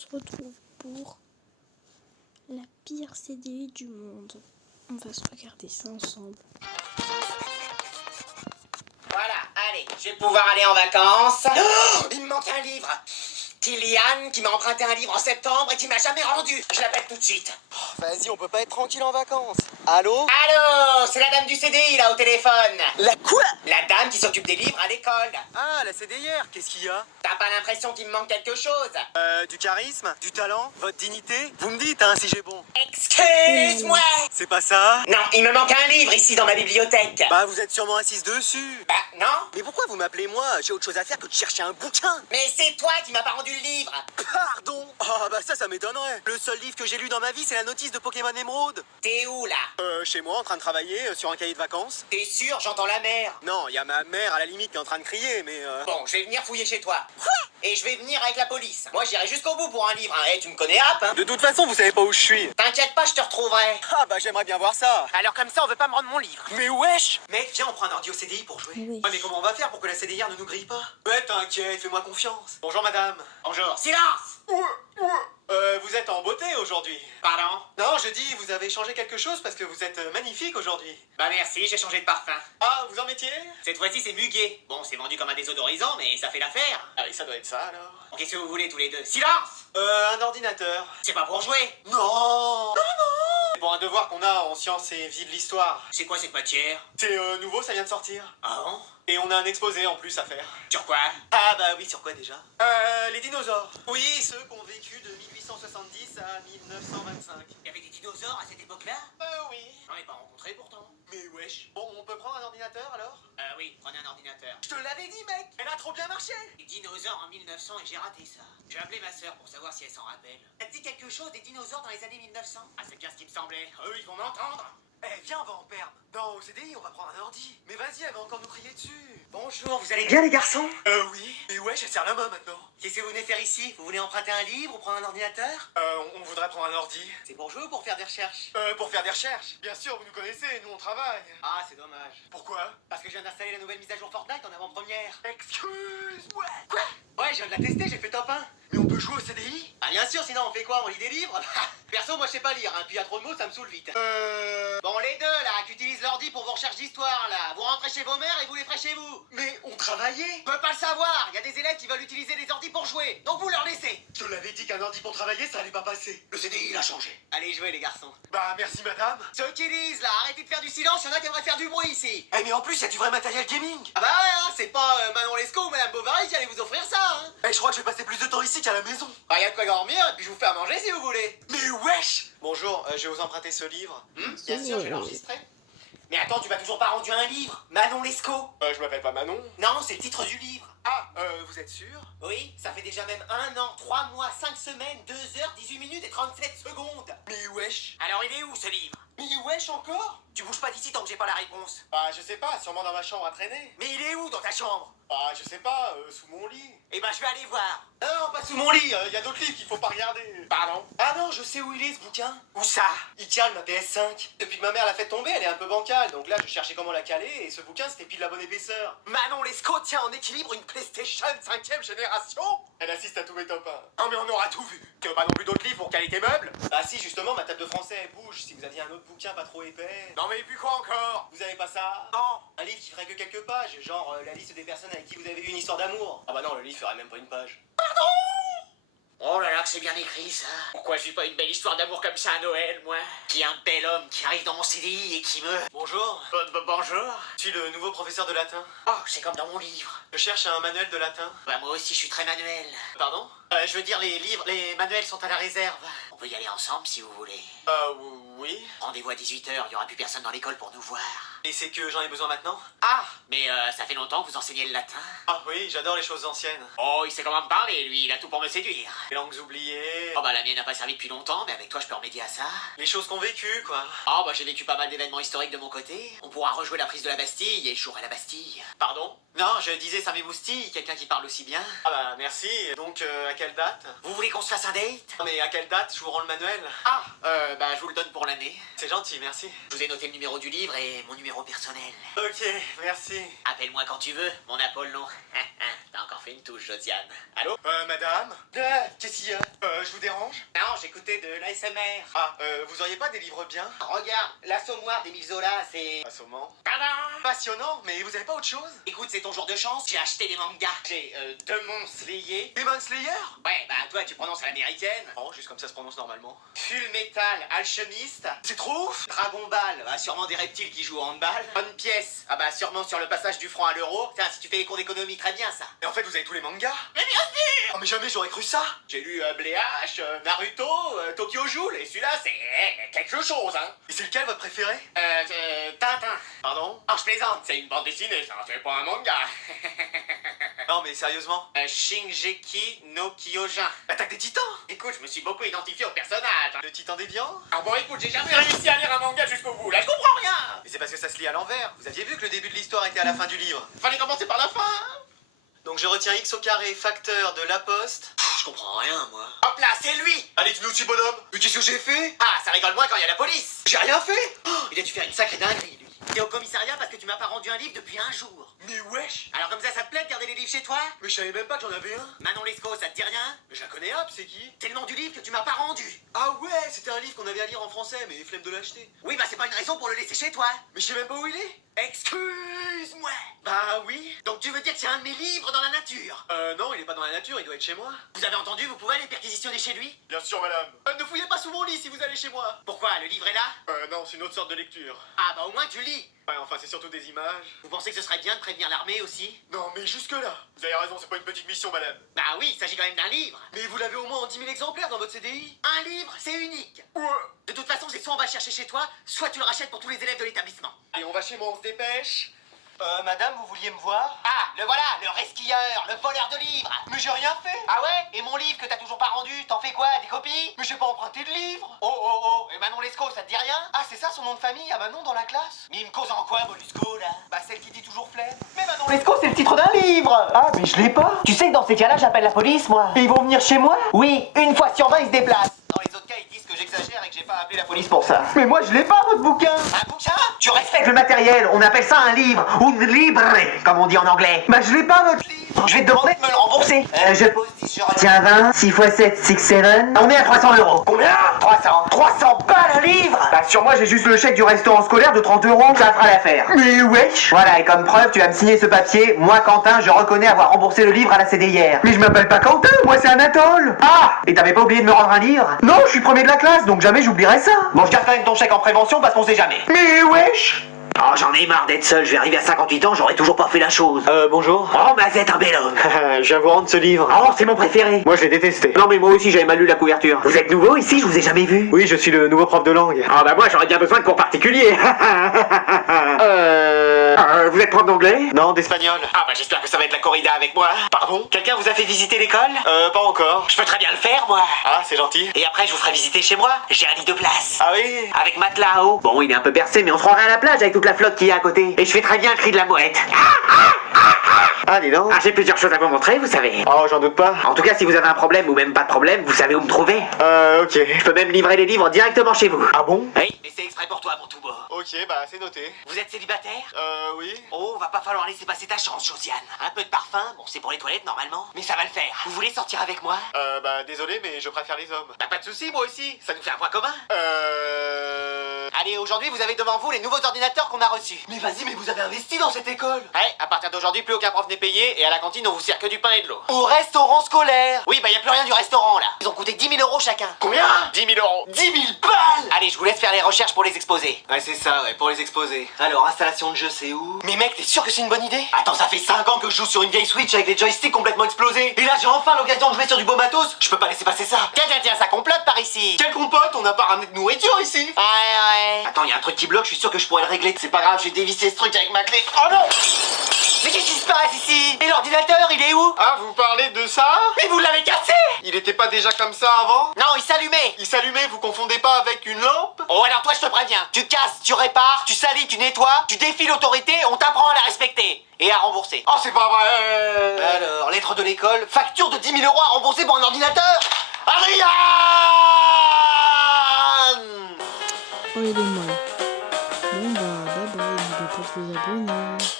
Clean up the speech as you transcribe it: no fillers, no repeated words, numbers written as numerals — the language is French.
se retrouve pour la pire CDI du monde. On va se regarder ça ensemble. Voilà, allez, je vais pouvoir aller en vacances. Oh, il me manque un livre. Kylian qui m'a emprunté un livre en septembre et qui m'a jamais rendu. Je l'appelle tout de suite. Oh, vas-y, on peut pas être tranquille en vacances. Allô? Allô, c'est la dame du CDI là au téléphone. La quoi? La dame qui s'occupe des livres à l'école. Ah, la CDIR, qu'est-ce qu'il y a? T'as pas l'impression qu'il me manque quelque chose? Du charisme? Du talent? Votre dignité? Vous me dites, hein, si j'ai bon. Excuse-moi. C'est pas ça? Non, il me manque un livre ici dans ma bibliothèque. Bah, vous êtes sûrement assise dessus. Bah, non. Mais pourquoi vous m'appelez moi? J'ai autre chose à faire que de chercher un bouquin. Mais c'est toi qui m'as pas rendu le livre. Pardon? Oh, bah ça m'étonnerait. Le seul livre que j'ai lu dans ma vie, c'est la notice de Pokémon Émeraude. T'es où là? Chez moi, en train de travailler sur un cahier de vacances. T'es sûr, j'entends la mer. Non, il y a ma mère à la limite qui est en train de crier, mais Bon, je vais venir fouiller chez toi. Et je vais venir avec la police. Moi, j'irai jusqu'au bout pour un livre. Hein. Tu me connais, Hap, hein? De toute façon, vous savez pas où je suis. T'inquiète pas, je te retrouverai. Ah bah j'aimerais bien voir ça. Alors comme ça, on veut pas me rendre mon livre. Mais wesh! Mec, viens, on prend un ordi au CDI pour jouer. Oui. Ouais, mais comment on va faire pour que la CDIR ne nous grille pas? Ouais, t'inquiète, fais-moi confiance. Bonjour madame. Bonjour. Silence! Vous êtes en beauté aujourd'hui. Pardon? Non, je dis, vous avez changé quelque chose parce que vous êtes magnifique aujourd'hui. Bah merci, j'ai changé de parfum. Ah, vous en mettiez? Cette fois-ci, c'est muguet. Bon, c'est vendu comme un désodorisant, mais ça fait l'affaire. Ah oui, ça doit être ça alors. Bon, qu'est-ce que vous voulez tous les deux? Silence! Un ordinateur. C'est pas pour jouer. Non! C'est pour un devoir qu'on a en sciences et vie de l'histoire. C'est quoi cette matière? C'est nouveau, ça vient de sortir. Ah bon? Et on a un exposé en plus à faire. Sur quoi? Ah bah oui, sur quoi déjà? Les dinosaures. Oui, ceux qui ont vécu de 1870 à 1925. Il y avait des dinosaures à cette époque-là? Oui. J'en ai pas rencontré pourtant. Mais wesh. Bon, on peut prendre un ordinateur alors? Oui, prenez un ordinateur. Je te l'avais dit, mec. Elle a trop bien marché. Les dinosaures en 1900 et j'ai raté ça. J'ai appelé ma sœur pour savoir si elle s'en rappelle. Ça te dit quelque chose des dinosaures dans les années 1900? Ah, c'est bien ce qui me semblait. Eux, ils vont m'entendre. Eh, viens, on va en perme. Non, au CDI, on va prendre un ordi. Mais vas-y, elle va encore nous crier dessus. Bonjour, vous allez bien les garçons? Oui. Mais wesh, elle serre la main maintenant. Qu'est-ce que vous venez faire ici? Vous voulez emprunter un livre ou prendre un ordinateur? On voudrait prendre un ordi. C'est pour jouer ou pour faire des recherches? Pour faire des recherches. Bien sûr, vous nous connaissez, nous on travaille. Ah, c'est dommage. Pourquoi? Parce que je viens d'installer la nouvelle mise à jour Fortnite en avant-première. Excuse-moi. Ouais, je viens de la tester, j'ai fait top 1. Mais on peut jouer au CDI? Ah bien sûr, sinon on fait quoi? On lit des livres? Perso, moi je sais pas lire, hein, puis y a trop de mots, ça me saoule vite. Bon, les deux là, qui utilisent l'ordi pour vos recherches d'histoire là, vous rentrez chez vos mères et vous les ferez chez vous. Mais on travaillait. Je peux pas le savoir, il y a des élèves qui veulent utiliser les ordis pour jouer, donc vous leur laissez. Je te l'avais dit qu'un ordi pour travailler, ça allait pas passer. Le CDI il a changé. Allez jouer les garçons. Bah merci madame. Ceux qui lisent là, arrêtez de faire du silence, y'en a qui aimeraient faire du bruit ici. Eh mais en plus, il y a du vrai matériel gaming. Ah bah ouais, hein, c'est pas Manon Lescaut ou Madame Bovary qui allait vous offrir ça, hein. Eh, je crois que je vais passer plus de temps ici qu'à la maison. Ah, y a de quoi dormir, et puis je vous fais à manger si vous voulez. Mais wesh. Bonjour, je vais vous emprunter ce livre. Bien sûr, je vais l'enregistrer. Mais attends, tu m'as toujours pas rendu un livre, Manon Lescaut. Je m'appelle pas Manon. Non, c'est le titre du livre. Ah, vous êtes sûr? Oui, ça fait déjà même 1 an, 3 mois, 5 semaines, 2 heures, 18 minutes et 37 secondes. Mais wesh. Alors il est où ce livre? Mais wesh encore? Tu bouges pas d'ici tant que j'ai pas la réponse. Bah je sais pas, sûrement dans ma chambre à traîner. Mais il est où dans ta chambre? Bah je sais pas, sous mon lit. Eh ben je vais aller voir. Non, pas sous mon lit, y a d'autres livres qu'il faut pas regarder. Pardon? Ah non, je sais où il est ce bouquin. Où ça? Il cale ma PS5. Depuis que ma mère l'a fait tomber, elle est un peu bancale, donc là je cherchais comment la caler et ce bouquin c'était pile la bonne épaisseur. Manon Lescaut tient en équilibre une PlayStation 5ème génération. Elle assiste à tous mes top 1. Oh mais on aura tout vu. Tu veux pas non plus d'autres livres pour caler tes meubles? Bah si, justement, ma table de français elle bouge. Si vous aviez un autre bouquin pas trop épais. Non mais et puis quoi encore? Vous avez pas ça? Non. Un livre qui ferait que quelques pages, genre la liste des personnes avec qui vous avez eu une histoire d'amour. Ah bah non, le livre ferait même pas une page. Oh là là que c'est bien écrit ça. Pourquoi je vis pas une belle histoire d'amour comme ça à Noël, moi? Qui est un bel homme qui arrive dans mon CDI et qui me... Bonjour, Bonjour. je suis le nouveau professeur de latin. Oh, c'est comme dans mon livre. Je cherche un manuel de latin. Bah moi aussi je suis très manuel. Pardon? Je veux dire les livres, les manuels sont à la réserve. On peut y aller ensemble si vous voulez. Oui. Rendez-vous à 18h, il y aura plus personne dans l'école pour nous voir. Et c'est que j'en ai besoin maintenant? Ah, mais ça fait longtemps que vous enseignez le latin. Ah oui, j'adore les choses anciennes. Oh, il sait comment me parler, lui, il a tout pour me séduire. Les langues oubliées. Oh bah la mienne n'a pas servi depuis longtemps, mais avec toi je peux remédier à ça. Les choses qu'on vécu, quoi. Oh bah j'ai vécu pas mal d'événements historiques de mon côté. On pourra rejouer la prise de la Bastille et je jouerai la Bastille. Pardon? Non, je disais ça m'émoustille, quelqu'un qui parle aussi bien. Ah bah merci. Donc à quelle date? Vous voulez qu'on se fasse un date? Non mais à quelle date? Je vous rends le manuel. Ah, bah je vous le donne pour l'année. C'est gentil, merci. Je vous ai noté le numéro du livre et mon numéro personnel. Ok, merci. Appelle-moi quand tu veux, mon Apollon. T'as encore fait une touche, Josiane. Allô? Madame? Qu'est-ce qu'il y a? Je vous dérange? Non, j'écoutais de l'ASMR. Ah, vous auriez pas des livres bien? Regarde, L'Assommoir d'Émile Zola, c'est... Assommant. Tadam! Passionnant, mais vous avez pas autre chose? Écoute, c'est ton jour de chance, j'ai acheté des mangas. J'ai Demon Slayer. Demon Slayer? Ouais, bah toi tu prononces à l'américaine. Oh, juste comme ça se prononce normalement. Full Metal Alchemiste. C'est trop ouf! Dragon Ball, bah sûrement des reptiles qui jouent au handball. Bonne pièce, ah bah sûrement sur le passage du franc à l'euro. Tiens, si tu fais les cours d'économie, très bien ça. Et en fait, vous avez tous les mangas? Mais bien sûr! Oh, mais jamais j'aurais cru ça! J'ai lu Bléache, Naruto, Tokyo Joule, et celui-là c'est quelque chose, hein. Et c'est lequel votre préféré? Tintin. Pardon? Ah, je plaisante, c'est une bande dessinée, ça, c'est pas un manga. Non mais sérieusement. Shingeki no Kyojin. Attaque des titans! Écoute, je me suis beaucoup identifié au personnage. Le titan déviant? Ah bon, écoute, j'ai jamais réussi à lire un manga jusqu'au bout, là, je comprends rien. Mais c'est parce que ça se lit à l'envers. Vous aviez vu que le début de l'histoire était à la fin du livre. Fallait commencer par la fin, hein. Donc je retiens x au carré facteur de la poste. Je comprends rien, moi. Hop là, c'est lui. Allez, tu nous tues, bonhomme! Mais qu'est-ce que j'ai fait? Ah, ça rigole moins quand il y a la police. J'ai rien fait! Oh, il a dû faire une sacrée dinguerie, lui. T'es au commissariat parce que tu m'as pas rendu un livre depuis un jour. Mais wesh! Alors comme ça te plaît de garder les livres chez toi? Mais je savais même pas que j'en avais un! Manon Lescaut, ça te dit rien? Mais je la connais hop, c'est qui? C'est le nom du livre que tu m'as pas rendu. Ah ouais, c'était un livre qu'on avait à lire en français, mais flemme de l'acheter. Oui, bah c'est pas une raison pour le laisser chez toi. Mais je sais même pas où il est! Excuse-moi. Bah oui! Donc tu veux dire que c'est un de mes livres dans la nature? Non, il est pas dans la nature, il doit être chez moi. Vous avez entendu, vous pouvez aller perquisitionner chez lui? Bien sûr, madame. Ne fouillez pas sous mon lit si vous allez chez moi. Pourquoi? Le livre est là? Non, c'est une autre sorte de lecture. Ah bah au moins tu lis. Ouais, enfin, c'est surtout des images. Vous pensez que ce serait bien de prévenir l'armée aussi? Non, mais jusque-là. Vous avez raison, c'est pas une petite mission, madame. Bah oui, il s'agit quand même d'un livre. Mais vous l'avez au moins en 10 000 exemplaires dans votre CDI. Un livre, c'est unique. Ouais. De toute façon, c'est soit on va le chercher chez toi, soit tu le rachètes pour tous les élèves de l'établissement. Allez, on va chez moi, on se dépêche. Madame, vous vouliez me voir? Ah, le voilà, le resquilleur, le voleur de livres. Mais j'ai rien fait. Ah ouais? Et mon livre que t'as toujours pas rendu, t'en fais quoi? Des copies? Mais j'ai pas emprunté de livre. Oh, et Manon Lescaut, ça te dit rien? Ah, c'est ça son nom de famille? Ah bah non, dans la classe. Mais il me cause en quoi, Molusco, là? Bah celle qui dit toujours flemme. Mais Manon Lescaut, c'est le titre d'un livre. Ah, mais je l'ai pas. Tu sais que dans ces cas-là, j'appelle la police, moi. Et ils vont venir chez moi? Oui, une fois sur 20, ils se déplacent. Dans les autres cas, ils disent que j'exagère et que j'ai pas appelé la police Pour ça. Mais moi, je l'ai pas, votre bouquin. Un bouquin? Tu respectes le matériel, on appelle ça un livre, ou une libre, comme on dit en anglais. Bah, je l'ai pas, votre livre. Je vais te demander de me le rembourser. Je pose 10 sur Tiens, 20, 6 x 7, 6, 7. On est à 300 €. Combien? 300. 300 balles un livre? Bah, sur moi, j'ai juste le chèque du restaurant scolaire de 30 €. Ça fera l'affaire. Mais wesh. Voilà, et comme preuve, tu vas me signer ce papier. Moi, Quentin, je reconnais avoir remboursé le livre à la CDIR. Mais je m'appelle pas Quentin, moi, c'est Anatole. Ah! Et t'avais pas oublié de me rendre un livre? Non, je suis premier de la classe, donc jamais j'oublierai ça. Bon, je garde quand même ton chèque en prévention parce qu'on sait jamais. Mais wesh! Oh, j'en ai marre d'être seul, je vais arriver à 58 ans, j'aurais toujours pas fait la chose. Bonjour. Oh, Mazette, un bel homme. Je viens vous rendre ce livre. Oh, c'est mon préféré. Moi, je l'ai détesté. Non, mais moi aussi, j'avais mal lu la couverture. Vous êtes nouveau ici, je vous ai jamais vu. Oui, je suis le nouveau prof de langue. Ah, bah moi, j'aurais bien besoin de cours particuliers. Vous êtes prof d'anglais? Non, d'espagnol. Ah bah j'espère que ça va être la corrida avec moi. Pardon? Quelqu'un vous a fait visiter l'école? Pas encore. Je peux très bien le faire, moi. Ah, c'est gentil. Et après, je vous ferai visiter chez moi. J'ai un lit de place. Ah oui? Avec matelas à eau. Bon, il est un peu percé, mais on se croirait à la plage avec toute la flotte qu'il y a à côté. Et je fais très bien le cri de la mouette. Ah, dis donc. Ah, j'ai plusieurs choses à vous montrer, vous savez. Oh, j'en doute pas. En tout cas, si vous avez un problème ou même pas de problème, vous savez où me trouver. Ok. Je peux même livrer les livres directement chez vous. Ah bon? Oui, mais c'est exprès pour toi, mon tout beau. Ok, bah, c'est noté. Vous êtes célibataire? Oui. Oh, va pas falloir laisser passer ta chance, Josiane. Un peu de parfum, bon, c'est pour les toilettes normalement, mais ça va le faire. Vous voulez sortir avec moi? Bah, désolé, mais je préfère les hommes. Bah, pas de soucis, moi aussi. Ça nous fait un point commun. Allez, aujourd'hui, vous avez devant vous les nouveaux ordinateurs qu'on a reçus. Mais vas-y, mais vous avez investi dans cette école. Ouais, à partir d'aujourd'hui, plus aucun prof n'est payé et à la cantine, on vous sert que du pain et de l'eau. Au restaurant scolaire. Oui, bah, y a plus rien du restaurant là. Ils ont coûté 10 000 € chacun. Combien? 10 000 €. 10 000 balles. Allez, je vous laisse faire les recherches pour les exposer. Ouais, c'est ça, ouais, pour les exposer. Alors, installation de jeu, c'est où? Mais mec, t'es sûr que c'est une bonne idée? Attends, ça fait 5 ans que je joue sur une vieille Switch avec les joysticks complètement explosés. Et là, j'ai enfin l'occasion de jouer sur du beau matos. Je peux pas laisser passer ça. Tiens, ça complote par ici. Quel compote? On n'a pas ramené de nourriture ici. Ouais. Attends, y a un truc qui bloque, je suis sûr que je pourrais le régler. C'est pas grave, je vais dévisser ce truc avec ma clé. Oh non! Mais qu'est-ce qui se passe ici? Et l'ordinateur, il est où? Ah, vous parlez de ça? Mais vous l'avez cassé! Il était pas déjà comme ça avant? Non, il s'allumait. Il s'allumait, vous confondez pas avec une lampe? Oh, alors toi, je te préviens. Tu casses, tu répares, tu salis, tu nettoies, tu défies l'autorité, on t'apprend à la respecter. Et à rembourser. Oh, c'est pas vrai! Alors, les lettre de l'école, facture de 10 000 € à rembourser pour un ordinateur. Adrien! Oh, il est molle. Bon bah, bye bye, n'oubliez pas de vous abonner.